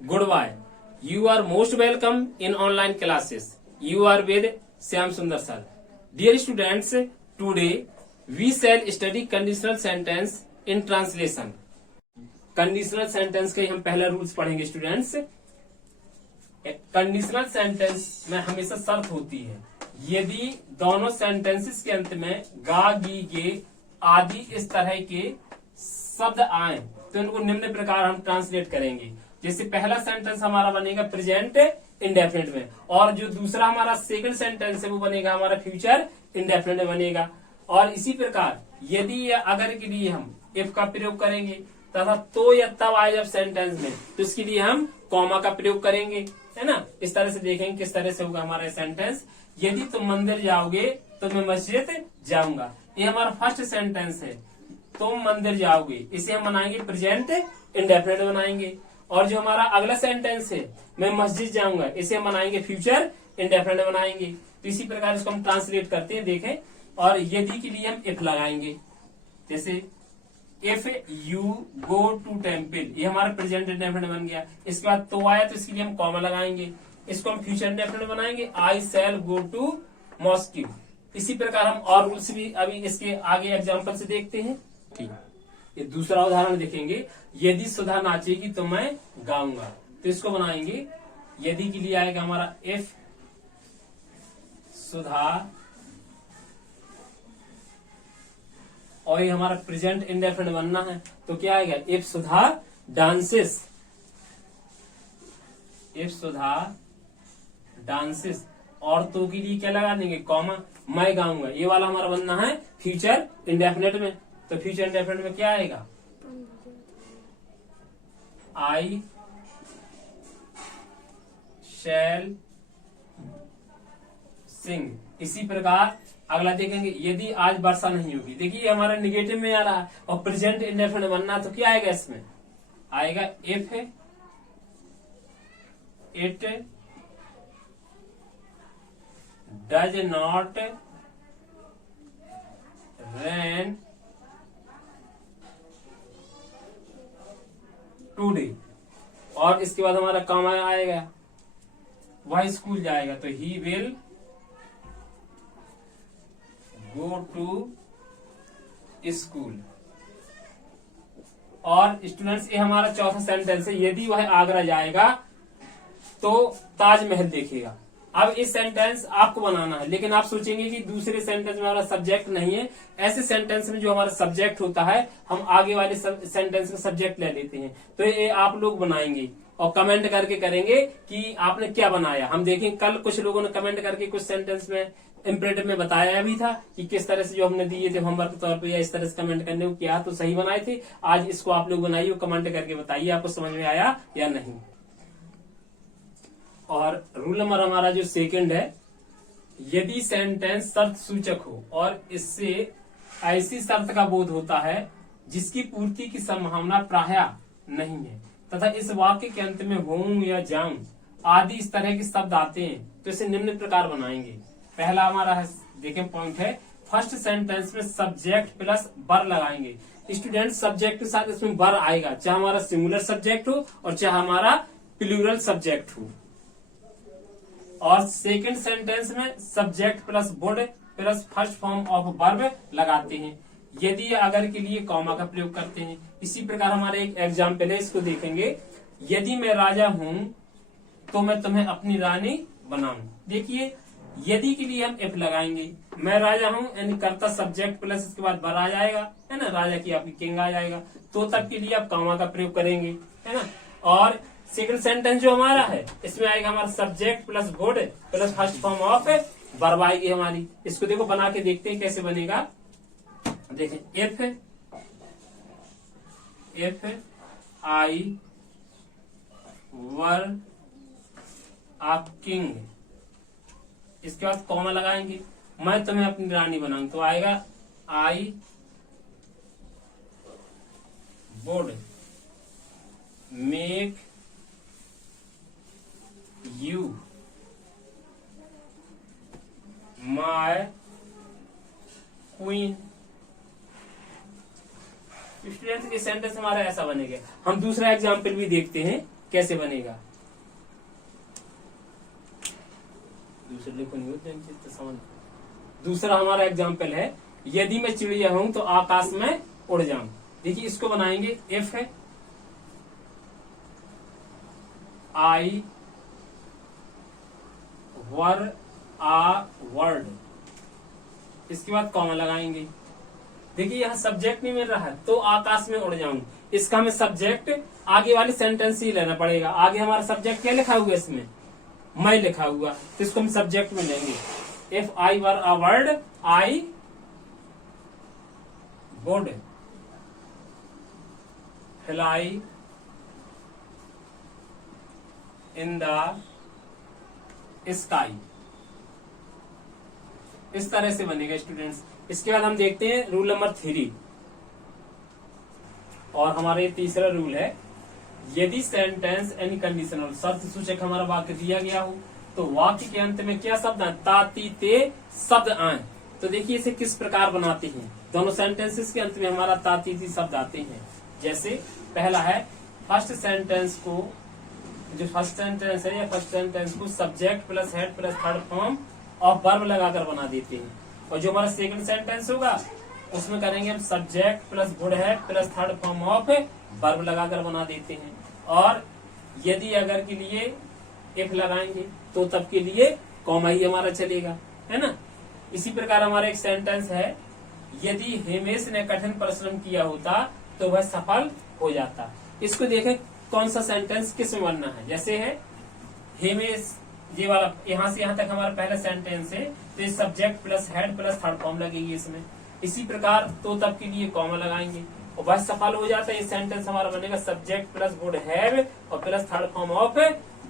Good bye, you are most welcome in online classes, you are with Shyam Sundar sir. Dear students, today we shall study conditional sentence in translation. Conditional sentence के हम पहला rules पढ़ेंगे students. Conditional sentence में हमेशा शर्त होती है, यदि दोनों सेंटेंसेस के अंत में गा, गी, गे आदि इस तरह के शब्द आए तो इनको निम्न प्रकार हम ट्रांसलेट करेंगे। जैसे पहला सेंटेंस हमारा बनेगा प्रेजेंट इंडेफिनिट में, और जो दूसरा हमारा सेकंड सेंटेंस है वो बनेगा हमारा फ्यूचर इंडेफिनिट में बनेगा। और इसी प्रकार यदि या अगर के लिए हम इफ का प्रयोग करेंगे तथा तो या तब आए जब सेंटेंस में, तो इसके लिए हम कॉमा का प्रयोग करेंगे, है ना। इस तरह से देखेंगे किस तरह से होगा हमारा सेंटेंस। यदि तुम मंदिर जाओगे तो मैं मस्जिद जाऊंगा, ये हमारा फर्स्ट सेंटेंस है। तुम मंदिर जाओगे, इसे हम बनाएंगे प्रेजेंट इंडेफिनिट बनाएंगे। और जो हमारा अगला सेंटेंस है मैं मस्जिद जाऊंगा, इसे हम बनाएंगे फ्यूचर इंडेफिनिट बनाएंगे। तो इसी प्रकार इसको हम ट्रांसलेट करते हैं, देखें। और यदि के लिए हम इफ लगाएंगे, जैसे if you go to temple, ये हमारा प्रेजेंट इंडेफिनिट बन गया। इसके बाद तो आया तो इसके लिए हम कॉमा लगाएंगे, इसको हम फ्यूचर इंडेफिनिट बनाएंगे, आई शैल गो टू मॉस्क। इसी प्रकार हम और रूल्स भी अभी इसके आगे एग्जाम्पल से देखते हैं। ठीक, ये दूसरा उदाहरण देखेंगे, यदि सुधा नाचेगी तो मैं गाऊंगा। तो इसको बनाएंगे, यदि के लिए आएगा हमारा इफ सुधा, और ये हमारा प्रेजेंट इंडेफिनिट बनना है तो क्या आएगा, if Sudha dances, if Sudha dances. और तो के लिए क्या लगा देंगे, कॉमा, मैं गाऊंगा। ये वाला हमारा बनना है फ्यूचर इंडेफिनिट में। तो फ्यूचर इंडेफिनिट में क्या आएगा, आई शैल सिंग। इसी प्रकार अगला देखेंगे, यदि आज वर्षा नहीं होगी। देखिए हमारा निगेटिव में आ रहा है और प्रेजेंट इंडेफिनिट बनना, तो क्या आएगा इसमें, आएगा if it does not rain today. और इसके बाद हमारा काम आएगा, वह स्कूल जाएगा, तो he will go to school. और स्टूडेंट्स ये हमारा चौथा सेंटेंस है, यदि वह आगरा जाएगा तो ताजमहल देखेगा। अब इस सेंटेंस आपको बनाना है, लेकिन आप सोचेंगे कि दूसरे सेंटेंस में हमारा सब्जेक्ट नहीं है। ऐसे सेंटेंस में जो हमारा सब्जेक्ट होता है हम आगे वाले सेंटेंस में सब्जेक्ट ले लेते हैं। तो ये आप लोग बनाएंगे और कमेंट करके करेंगे कि आपने क्या बनाया। हम देखें, कल कुछ लोगों ने कमेंट करके कुछ सेंटेंस में इम्परेटिव में बताया भी था कि किस तरह से जो हमने दिए थे होमवर्क के तौर पर, या इस तरह से कमेंट करने को किया तो सही बनाए थे। आज इसको आप लोग बनाइए, कमेंट करके बताइए आपको समझ में आया या नहीं। और रूल नंबर हमारा जो सेकंड है, यदि सेंटेंस शर्त सूचक हो और इससे ऐसी शर्त का बोध होता है जिसकी पूर्ति की संभावना प्रायः नहीं है, तथा इस वाक्य के अंत में होऊं या जाऊं आदि इस तरह के शब्द आते हैं, तो इसे निम्न प्रकार बनाएंगे। पहला हमारा है, देखें पॉइंट है, फर्स्ट सेंटेंस में सब्जेक्ट प्लस वर लगाएंगे। स्टूडेंट सब्जेक्ट के साथ इसमें वर आएगा, चाहे हमारा सिंगुलर सब्जेक्ट हो और चाहे हमारा प्लूरल सब्जेक्ट हो। और सेकंड सेंटेंस में subject plus would plus first form of verb लगाते हैं। यदि अगर के लिए कॉमा का प्रयोग करते हैं। इसी प्रकार हमारे एक एग्जाम्पल है, इसको देखेंगे, यदि मैं राजा हूं तो मैं तुम्हें अपनी रानी बनाऊं। देखिए यदि के लिए हम इफ लगाएंगे, मैं राजा हूं यानी कर्ता सब्जेक्ट प्लस इसके बाद वर आ जाएगा, है ना, राजा की आपकी किंग आ जाएगा। तो तब के लिए आप कॉमा का प्रयोग करेंगे, है ना। और सेकंड सेंटेंस जो हमारा है इसमें आएगा हमारा subject plus would plus first form of verb आएगी हमारी। इसको देखो बना के देखते हैं कैसे बनेगा। देखें, if I were a king, इसके बाद कॉमा लगाएंगे, मैं तुम्हें अपनी रानी बनाऊं, तो आएगा I would make you my queen. Students के सेंटेंस हमारा ऐसा बनेगा। हम दूसरा एग्जाम्पल भी देखते हैं। कैसे बनेगा? दूसरे लिखो नहीं होते तो समझ। दूसरा हमारा एग्जाम्पल है, यदि मैं चिड़िया हूं तो आकाश में उड़ जाऊं। देखिए इसको बनाएंगे, इफ है आई वर आ वर्ड, इसके बाद कॉमा लगाएंगे। देखिए यहाँ सब्जेक्ट नहीं मिल रहा है तो आकाश में उड़ जाऊं, इसका हमें सब्जेक्ट आगे वाली सेंटेंस ही लेना पड़ेगा। आगे हमारा सब्जेक्ट क्या लिखा हुआ है इसमें? मैं लिखा हुआ, तो इसको हम सब्जेक्ट में लेंगे। If I were a word I would fly in the sky. इस तरह से बनेगा स्टूडेंट्स। इसके बाद हम देखते हैं रूल नंबर 3, और हमारा ये तीसरा रूल है, यदि सेंटेंस एनी कंडीशनल शर्त सूचक हमारा वाक्य दिया गया हो तो वाक्य के अंत में क्या शब्द आए? ता ती ते शब्द आए। तो देखिए इसे किस प्रकार बनाते हैं। दोनों सेंटेंसेस के अंत में हमारा ता ती ती शब्द आते हैं। जैसे पहला है, फर्स्ट सेंटेंस को, जो फर्स्ट सेंटेंस है या फर्स्ट सेंटेंस को subject plus head plus third form of verb लगाकर बना देते हैं। और जो हमारा सेकंड सेंटेंस होगा उसमें करेंगे हम subject plus would head plus third form of verb लगाकर बना देते हैं। और यदि अगर के लिए इफ लगाएंगे तो तब के लिए कॉमा ही हमारा चलेगा, है ना। इसी प्रकार हमारा एक सेंटेंस है, यदि हेमेश ने कठिन परिश्रम किया होता तो वह सफल हो जाता। इसको देखें कौन सा सेंटेंस किस में बनना है। जैसे है हेमेश, ये वाला यहाँ से यहाँ तक हमारा पहला सेंटेंस है, तो ये subject plus head plus third form लगेगी इसमें। इसी प्रकार तो तब के लिए कॉमा लगाएंगे और वह सफल हो जाता है। ये सेंटेंस हमारा बनेगा सब्जेक्ट प्लस वुड हैव और plus third form of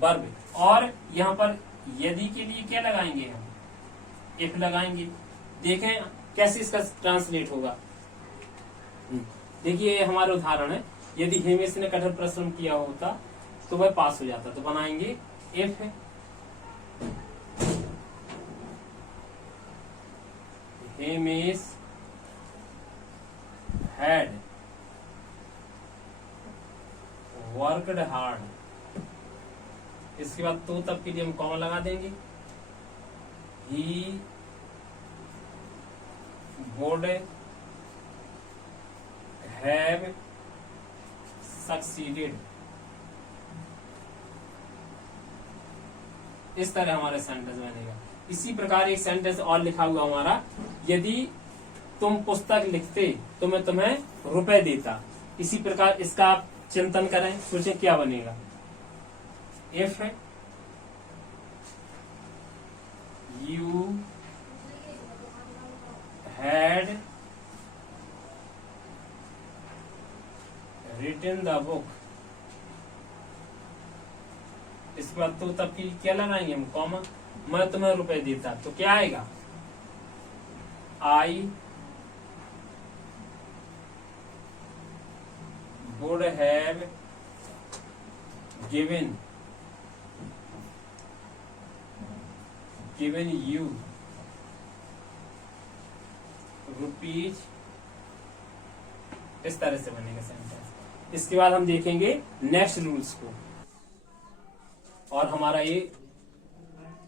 verb. और यहाँ पर यदि के लिए क्या लगाएंगे हम? इफ लगाएंगे। देखें कैसे इसका ट्रांसलेट होगा। देखिए हमारा उदाहरण है, यदि हेमेश ने कठिन परिश्रम किया होता तो वह पास हो जाता। तो बनाएंगे if Hemesh had worked hard, इसके बाद तो तब के लिए हम कॉमा लगा देंगे। He would have succeeded। इस तरह हमारा सेंटेंस बनेगा। इसी प्रकार एक सेंटेंस और लिखा हुआ हमारा, यदि तुम पुस्तक लिखते तो मैं तुम्हें रुपए देता। इसी प्रकार इसका आप चिंतन करें, सोचें क्या बनेगा। If you had written the book, इसके बाद तो तब की क्या लगाएंगे हम? कॉमा। मैं तुम्हें रुपए देता तो क्या आएगा? आई would have given you rupees। इस तरह से बनेगा सेंटेंस। इसके बाद हम देखेंगे नेक्स्ट रूल्स को, और हमारा ये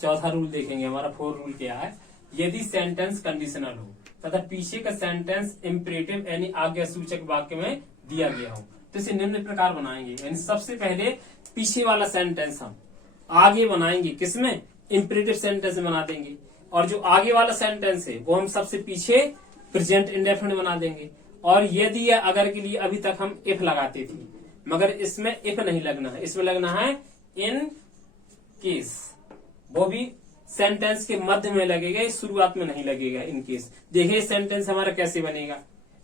चौथा रूल देखेंगे। हमारा 4 रूल क्या है, यदि सेंटेंस कंडीशनल हो तथा पीछे का सेंटेंस इंपरेटिव यानी आज्ञा सूचक वाक्य में दिया गया हो तो इसे निम्न प्रकार बनाएंगे। यानी सबसे पहले पीछे वाला सेंटेंस हम आगे बनाएंगे, किसमें? इंपरेटिव सेंटेंस में बना देंगे। और जो आगे वाला सेंटेंस है वो हम सबसे पीछे प्रेजेंट इंडेफिनिट बना देंगे। और यदि या अगर के लिए अभी तक हम इफ लगाते थे, मगर इसमें इफ नहीं लगना है, इसमें लगना है इन केस। वो भी सेंटेंस के मध्य में लगेगा, शुरुआत में नहीं लगेगा इन केस। देखिए सेंटेंस हमारा कैसे बनेगा।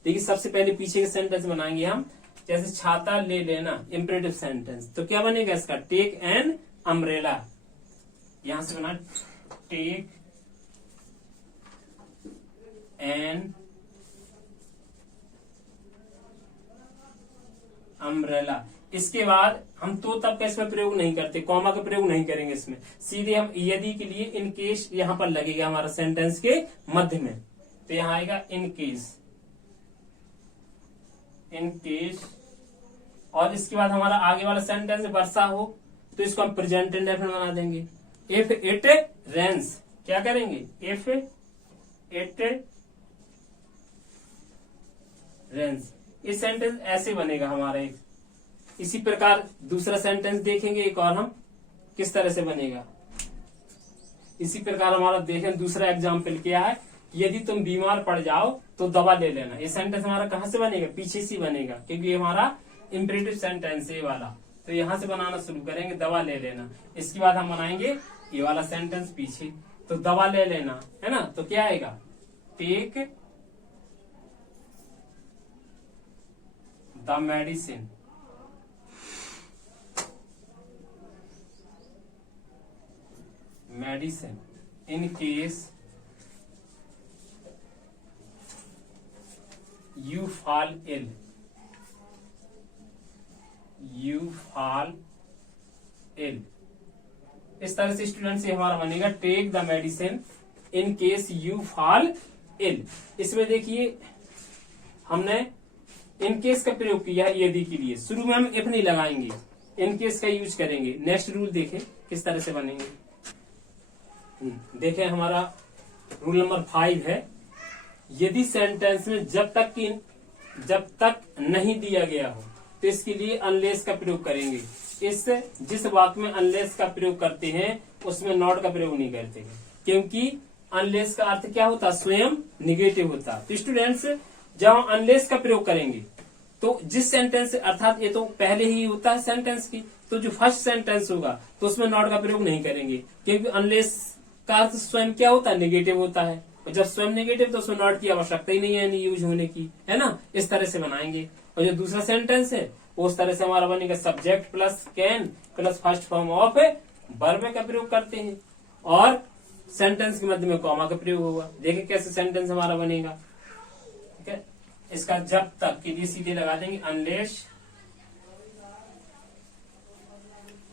देखिए सबसे पहले पीछे के सेंटेंस बनाएंगे हम, जैसे छाता ले लेना, इंपरेटिव सेंटेंस। तो क्या बनेगा इसका? Take an umbrella. यहां से बना टेक एन अम्ब्रेला। इसके बाद हम तो तब का इसमें प्रयोग नहीं करते, कॉमा का प्रयोग नहीं करेंगे इसमें। सीधे हम यदि के लिए इन केस यहां पर लगेगा हमारा सेंटेंस के मध्य में। तो यहां आएगा इन केस और इसके बाद हमारा आगे वाला सेंटेंस वर्षा हो तो इसको हम प्रेजेंट इंडेफिनिट बना देंगे। इफ इट रेन्स, क्या करेंगे, इफ इट रेन्स। इस सेंटेंस ऐसे बनेगा हमारा एक। इसी प्रकार दूसरा सेंटेंस देखेंगे एक और हम किस तरह से बनेगा। इसी प्रकार हमारा देखें दूसरा एग्जाम्पल क्या है, यदि तुम बीमार पड़ जाओ तो दवा ले लेना। ये सेंटेंस हमारा कहां से बनेगा, पीछे से बनेगा, क्योंकि ये हमारा इम्परेटिव सेंटेंस है ये वाला। तो यहां से बनाना शुरू करेंगे, दवा ले लेना। इसके बाद हम बनाएंगे ये वाला सेंटेंस पीछे, तो दवा ले लेना, है ना। तो क्या आएगा, take the medicine. Medicine in case you fall ill, you fall ill। इस तरह से स्टूडेंट से हमारा बनेगा take the medicine in case you fall ill. इसमें देखिए हमने इन केस का प्रयोग किया है यदि के लिए। शुरू में हम इफ नहीं लगाएंगे, इन केस का यूज करेंगे। नेक्स्ट रूल देखें किस तरह से बनेंगे। देखें हमारा रूल नंबर 5 है, यदि सेंटेंस में जब तक नहीं दिया गया हो तो इसके लिए अनलेस का प्रयोग करेंगे। इस जिस वाक्य में अनलेस का प्रयोग करते हैं उसमें नॉट का प्रयोग नहीं करते हैं, क्योंकि अनलेस का अर्थ क्या होता है, स्वयं निगेटिव होता। तो स्टूडेंट्स जब हम अनलेस का प्रयोग करेंगे तो जिस सेंटेंस अर्थात ये तो पहले ही होता है सेंटेंस की, तो जो फर्स्ट सेंटेंस होगा तो उसमें नॉट का प्रयोग नहीं करेंगे, क्योंकि अनलेस का अर्थ स्वयं क्या होता है, निगेटिव होता है। और जब स्वयं नेगेटिव तो उसमें नॉट की आवश्यकता ही नहीं है यूज होने की, है ना। इस तरह से बनाएंगे। और जो दूसरा सेंटेंस है उस तरह से हमारा बनेगा subject plus can plus first form of verb का प्रयोग करते हैं, और सेंटेंस के मध्य में कॉमा का प्रयोग होगा। देखिए कैसे सेंटेंस हमारा बनेगा, ठीक है। इसका जब तक के लिए सीधे लगा देंगे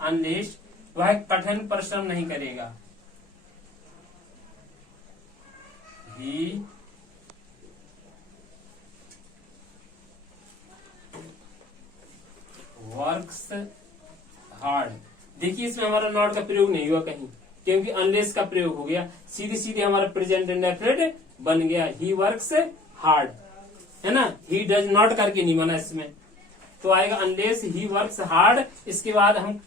अनलेस वह कठिन परिश्रम नहीं करेगा, he works hard। देखिए इसमें हमारा नॉट का प्रयोग नहीं हुआ कहीं, क्योंकि अनलेस का प्रयोग हो गया। सीधे सीधे हमारा प्रेजेंट इंडेफिनिट बन गया, ही वर्क्स हार्ड, है ना। ही डज नॉट करके नहीं बना इसमें, तो आएगा अनलेस ही वर्क्स हार्ड। इसके बाद हम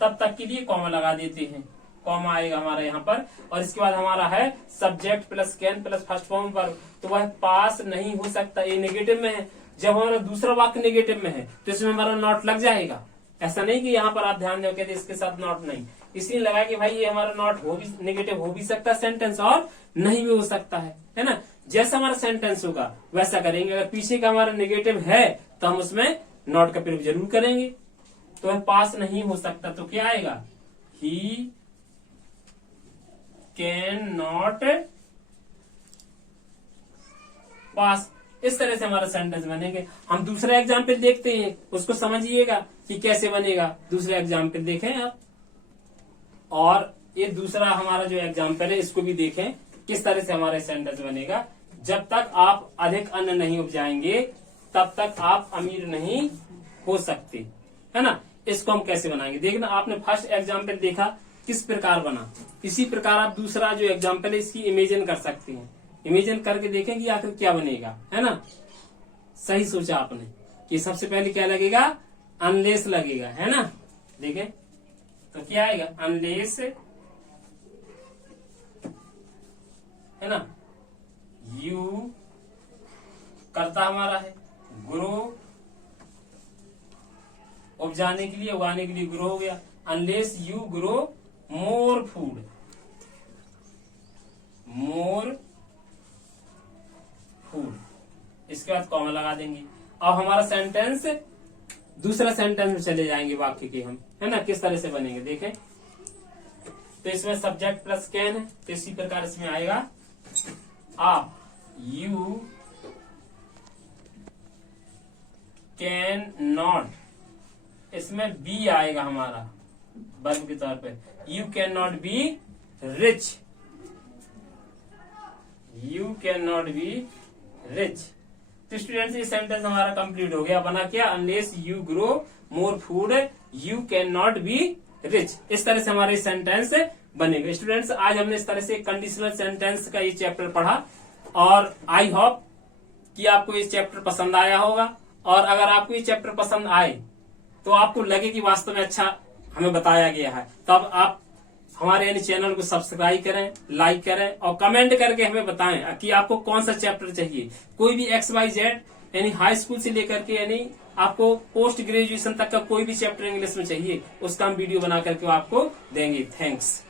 तब तक के लिए कॉमा लगा देते हैं, कॉमा आएगा हमारा यहाँ पर। और इसके बाद हमारा है subject plus can plus first form पर, तो वह पास नहीं हो सकता, ये नेगेटिव में है। जब हमारा दूसरा वाक्य नेगेटिव में है तो इसमें हमारा नॉट लग जाएगा। ऐसा नहीं कि यहाँ पर आप ध्यान दें कहते इसके साथ नॉट नहीं, इसलिए लगा कि भाई ये हमारा नॉट हो भी नेगेटिव हो भी सकता है सेंटेंस, और नहीं भी हो सकता है ना। जैसा हमारा सेंटेंस होगा वैसा करेंगे। अगर पीछे का हमारा नेगेटिव है तो हम उसमें नॉट का प्रयोग जरूर करेंगे। तो वह पास नहीं हो सकता, तो क्या आएगा, ही कैन नॉट पास। इस तरह से हमारा सेंटेंस बनेंगे। हम दूसरा एग्जाम्पल देखते हैं, उसको समझिएगा कि कैसे बनेगा। दूसरा एग्जाम्पल देखें आप, और ये दूसरा हमारा जो एग्जाम्पल है इसको भी देखें किस तरह से हमारा सेंटेंस बनेगा। जब तक आप अधिक अन्न नहीं उपजाएंगे तब तक आप अमीर नहीं हो सकते, है ना। इसको हम कैसे बनाएंगे, देखना। आपने फर्स्ट एग्जाम्पल देखा किस प्रकार बना, इसी प्रकार आप दूसरा जो एग्जाम्पल है इसकी इमेजिन कर सकते हैं। इमेजिन करके देखें कि आखिर क्या बनेगा, है ना। सही सोचा आपने कि सबसे पहले क्या लगेगा, अनलेस लगेगा, है ना। देखें तो क्या आएगा, अनलेस, है ना। यू करता हमारा है ग्रो, उपजाने के लिए उगाने के लिए ग्रो हो गया। Unless you grow more food, इसके बाद कॉमा लगा देंगे। अब हमारा सेंटेंस दूसरा सेंटेंस में चले जाएंगे वाक्य के हम, है ना। किस तरह से बनेंगे देखें। तो इसमें सब्जेक्ट प्लस कैन है, तो इसी प्रकार इसमें आएगा आप यू कैन नॉट, इसमें बी आएगा हमारा वर्ब के तौर पे। You can not be rich, you can not be rich. तो स्टूडेंट्स ये सेंटेंस हमारा कंप्लीट हो गया। बना क्या? Unless you grow more food you can not be rich. इस तरह से हमारे सेंटेंस बनेंगे। स्टूडेंट्स आज हमने इस तरह से कंडीशनल सेंटेंस का ये चैप्टर पढ़ा और आई होप कि आपको ये चैप्टर पसंद आया होगा। और अगर आपको ये चैप्टर पसंद आए तो आपको लगे कि वास्तव में अच्छा हमें बताया गया है, तब आप हमारे यानी चैनल को सब्सक्राइब करें, लाइक करें और कमेंट करके हमें बताएं कि आपको कौन सा चैप्टर चाहिए। कोई भी XYZ यानी हाई स्कूल से लेकर के यानी आपको पोस्ट ग्रेजुएशन तक का कोई भी चैप्टर इंग्लिश में चाहिए, उसका हम वीडियो बना करके आपको देंगे। थैंक्स।